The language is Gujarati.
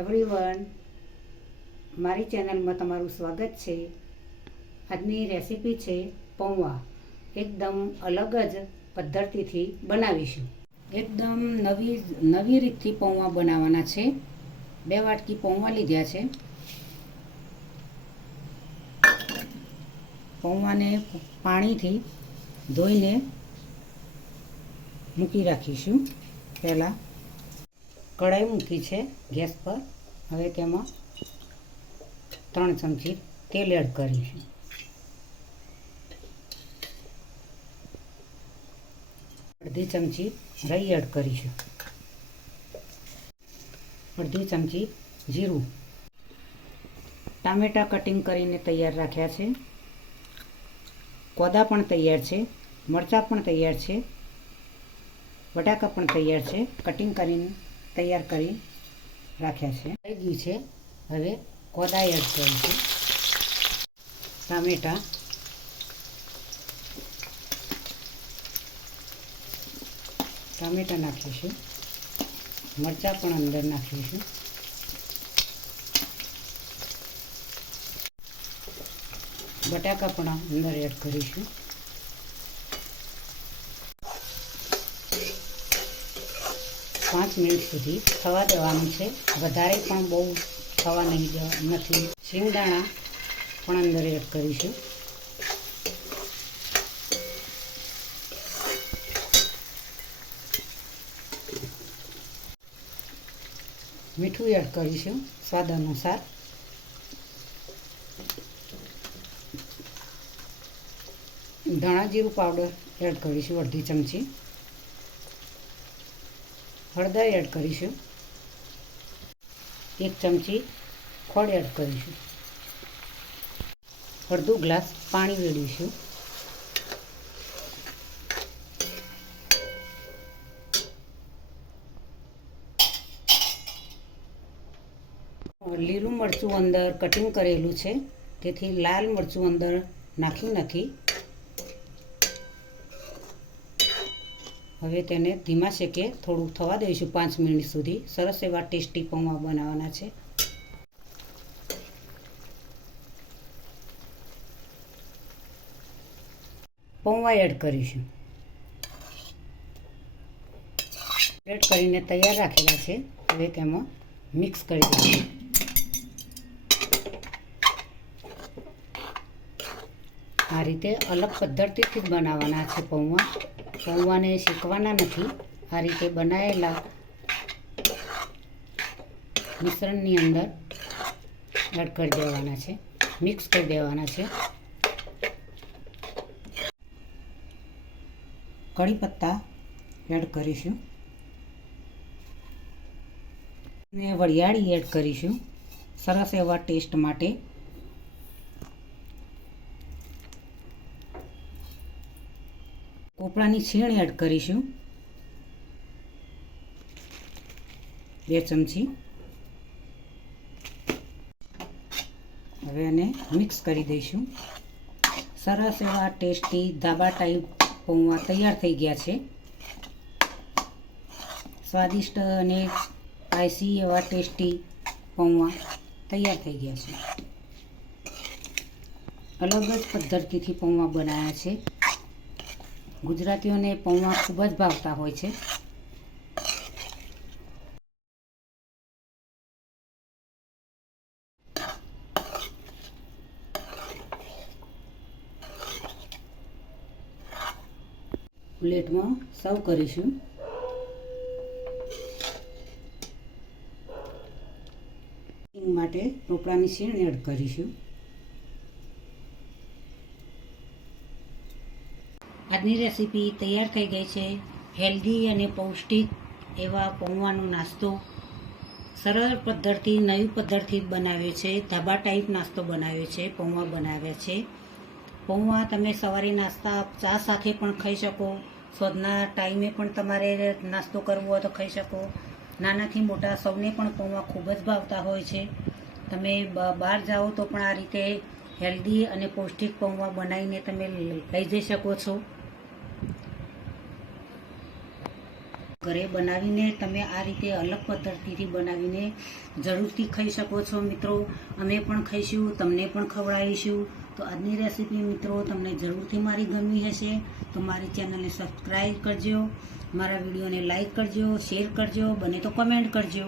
એવરીવન, મારી ચેનલમાં તમારું સ્વાગત છે। આજની રેસીપી છે પૌવા। એકદમ અલગ જ પદ્ધતિથી બનાવીશું। એકદમ નવી રીતથી પૌવા બનાવવાના છે। 2 વાટકી પૌવા લીધા છે। પૌવાને પાણીથી ધોઈને મૂકી રાખીશું। પહેલાં કઢાઈ મૂકી છે ગેસ પર। હવે તેમાં 3 ચમચી તેલ એડ કરીશું। અડધી ચમચી રાઈ એડ કરીશું। અડધી ચમચી જીરું। ટામેટાં કટિંગ કરીને તૈયાર રાખ્યા છે। કોદા પણ તૈયાર છે, મરચાં પણ તૈયાર છે, બટાકા પણ તૈયાર છે, કટિંગ કરીને તૈયાર કરી રાખ્યા છે। થઈ ગયું છે। હવે કોદા એડ કરીશું, ટામેટાં, નાખીશું, મરચાં પણ અંદર નાખીશું, બટાકા પણ અંદર એડ કરીશું। પાંચ મિનિટ સુધી થવા દેવાનું છે। વધારે પણ બહુ થવા નથી। શિંગદાણા પણ અંદર એડ કરીશું। મીઠું એડ કરીશું સ્વાદ અનુસાર। ધાણા જીરું પાવડર એડ કરીશું અડધી ચમચી। હળદર એડ કરીશું, 1 ચમચી ખોળ એડ કરીશું, અડધો ગ્લાસ પાણી રેડીશું। લીલું મરચું અંદર કટિંગ કરેલું છે, તેથી લાલ મરચું અંદર નાખ્યું નથી। હવે તેને ધીમા શેકે થોડું થવા દઈશું 5 મિનિટ સુધી। સરસ એવા ટેસ્ટી પૌવા બનાવવાના છે। પૌવા એડ કરીશું, એડ કરીને તૈયાર રાખેલા છે। હવે તેમાં મિક્સ કરી દઈશું। આ રીતે અલગ પદ્ધતિથી જ બનાવવાના છે પૌવા। પૌવાને શેકવાના નથી। આ રીતે બનાવેલા મિશ્રણની અંદર એડ કરી દેવાના છે, મિક્સ કરી દેવાના છે। કઢી પત્તા એડ કરીશું ને વરિયાળી એડ કરીશું સરસ એવા ટેસ્ટ માટે। કોપરાની છીણ એડ કરીશું 2 ચમચી। હવે એને મિક્સ કરી દઈશું। સરસ એવા ટેસ્ટી ધાબા ટાઈપ પૌવા તૈયાર થઈ ગયા છે। સ્વાદિષ્ટ અને સ્પાઈસી એવા ટેસ્ટી પૌવા તૈયાર થઈ ગયા છે। અલગ જ પદ્ધતિથી પૌવા બનાવ્યા છે। ગુજરાતીઓને પૌવા ખૂબ જ ભાવતા હોય છે। પ્લેટમાં સર્વ કરીશું। માટે ટોપરાની છીણ એડ કરીશું। આજની રેસીપી તૈયાર થઈ ગઈ છે। હેલ્ધી અને પૌષ્ટિક એવા પૌવાનો નાસ્તો સરળ પદ્ધતિ નવી પદ્ધતિ બનાવ્યો છે। ધાબા ટાઈપ નાસ્તો બનાવ્યો છે, પૌવા બનાવ્યા છે। પૌવા તમે સવારે નાસ્તા ચા સાથે પણ ખાઈ શકો। સાંજના ટાઈમે પણ તમારે નાસ્તો કરવો હોય તો ખાઈ શકો। નાનાથી મોટા સૌને પણ પૌવા ખૂબ જ ભાવતા હોય છે। તમે બહાર જાઓ તો પણ આ રીતે હેલ્ધી અને પૌષ્ટિક પૌવા બનાવીને તમે લઈ જઈ શકો છો। ઘરે બનાવીને તમે આ રીતે અલગ પદ્ધતિથી બનાવીને જરૂરથી ખાઈ શકો છો મિત્રો. અમે પણ ખાઈશું, તમને પણ ખવડાવીશું. તો આજની રેસીપી મિત્રો તમને જરૂરથી મારી ગમી હશે તો મારી ચેનલને સબસ્ક્રાઈબ કરજો, મારા વિડીયોને લાઈક કરજો, શેર કરજો, બને તો કમેન્ટ કરજો.